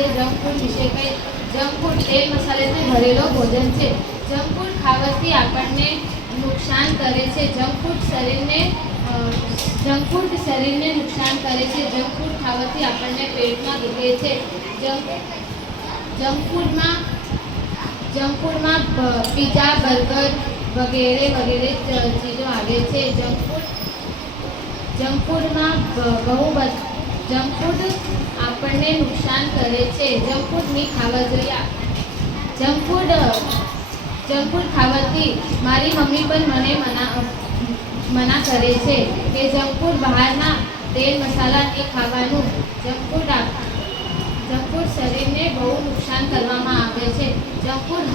આજે junk food વિશે કંઈ જંક ફૂડ તેલ મસાલેથી ભરેલો ભોજન છે. જંક ફૂડ ખાવાથી આપણને નુકસાન કરે છે. જંક ફૂડ શરીરને જંક ફૂડ શરીરને નુકસાન કરે છે. જંક ફૂડ ખાવાથી આપણને પેટમાં દુખે છે. જંક ફૂડમાં જંક ફૂડમાં પીઝા બર્ગર વગેરે વગેરે ચીજો આવે છે. જંક ફૂડ જંક ફૂડમાં બહુ બધ જંક ફૂડ આપણને નુકસાન કરે છે. જંક ફૂડ નહીં ખાવા જોઈએ જંક ફૂડ જંક ફૂડ ખાવાથી મારી મમ્મી પણ મને મના મના કરે છે કે જંક ફૂડ બહારના તેલ મસાલા એ ખાવાનું જંક ફૂડ આપ જંક ફૂડ શરીરને બહુ નુકસાન કરવામાં આવે છે. જંક ફૂડ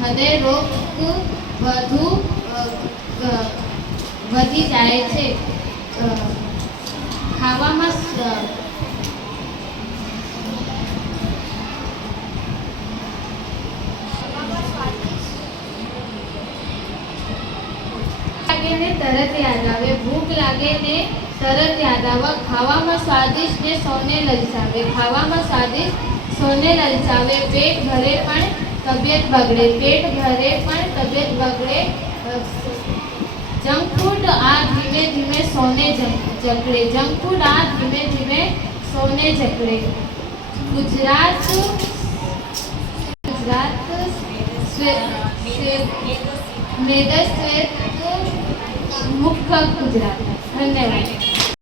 હૃદય રોગ વધુ વધી જાય છે. ખાવામાં ને તરત યાદ આવે, ભૂખ લાગે ને તરત યાદ આવે. ખાવામાં સ્વાદિષ્ટ ને સૌને લલચાવે. ખાવામાં સ્વાદિષ્ટ સૌને લલચાવે. પેટ ભરે પણ તબિયત બગડે. પેટ ભરે પણ તબિયત બગડે. જંક ફૂડ આ ધીમે ધીમે સૌને જક- જકડે જંક ફૂડ આ ધીમે ધીમે સૌને જકડે ગુજરાત ગુજરાત સ્વે- સ્વે- મેદસ્વેત મુક્ત ગુજરાત ધન્યવાદ